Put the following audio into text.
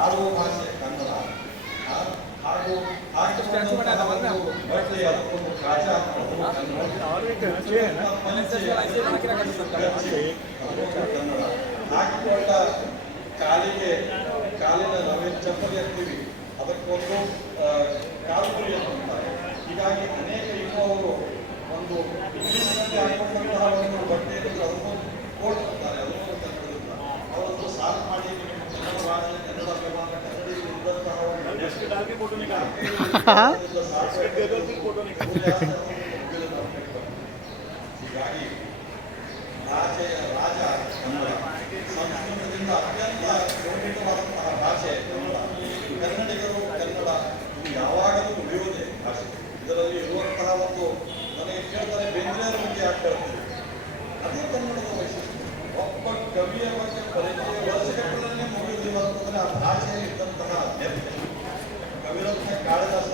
ಆಡುವ ಭಾಷೆ ಕನ್ನಡ ಹಾಗೂ ಬಟ್ಟೆ ಅದಕ್ಕೊಂದು ಕಾಜ ಕನ್ನಡ ಹಾಕಿಕೊಂಡ ಕಾಲಿಗೆ ಕಾಲಿನ ನಾವೇನು ಚಪ್ಪಲಿ ಹಾಕ್ತೀವಿ ಅದಕ್ಕೊಂದು ಕಾಲುಪುರಿ ಅಂತಾರೆ. ಹೀಗಾಗಿ ಅನೇಕ ಯುವವರು ಒಂದು ಇಂಗ್ಲಿಷ್ನಲ್ಲಿ ಹಾಕೊಂಡಂತಹ ಒಂದು ಬಟ್ಟೆಯನ್ನು ಅದಕ್ಕೊಂದು ಕೋಟ್ ಅಂತಾರೆ, ಅದಕ್ಕೊಂದು ಕನ್ನಡದಿಂದ ಅವರೊಂದು ಸಾಲು ಮಾಡಿ ಕನ್ನಡ ಭಾಷೆ ಕನ್ನಡ ಅಭಿಮಾನ ಕನ್ನಡಿಗರಿದ್ದಂತಹ ಹೀಗಾಗಿ ಭಾಷೆಯ ರಾಜ ಕನ್ನಡ, ಸಂಸ್ಕೃತದಿಂದ ಅತ್ಯಂತ ಗೌರವಿತವಾದಂತಹ ಭಾಷೆ ಕನ್ನಡ. ಕನ್ನಡಿಗರು ಕನ್ನಡ ಇದು ಯಾವಾಗಲೂ ಉಳಿಯುವುದೇ ಭಾಷೆ. ಇದರಲ್ಲಿ ಇರುವಂತಹ ಒಂದು ನನಗೆ ಕೇಳ್ತಾರೆ ಬೇಂದ್ರೆಯವರ ಬಗ್ಗೆ ಯಾಕೆ ಹೇಳ್ತೀವಿ, ಅದೇ ಕನ್ನಡದ ವೈಶಿಷ್ಟ್ಯ. ಒಬ್ಬ ಕವಿಯ ಬಗ್ಗೆ ಪರಿಚಯ ವರ್ಷಗಟ್ಟಲೇ ಮುಗಿಯುವುದಿಲ್ಲ ಅಂತಂದ್ರೆ ಆ ಭಾಷೆಯಲ್ಲಿ ಇದ್ದಂತಹ ನೆನಪು. ಕವಿರತ್ನ ಕಾಳಿದಾಸ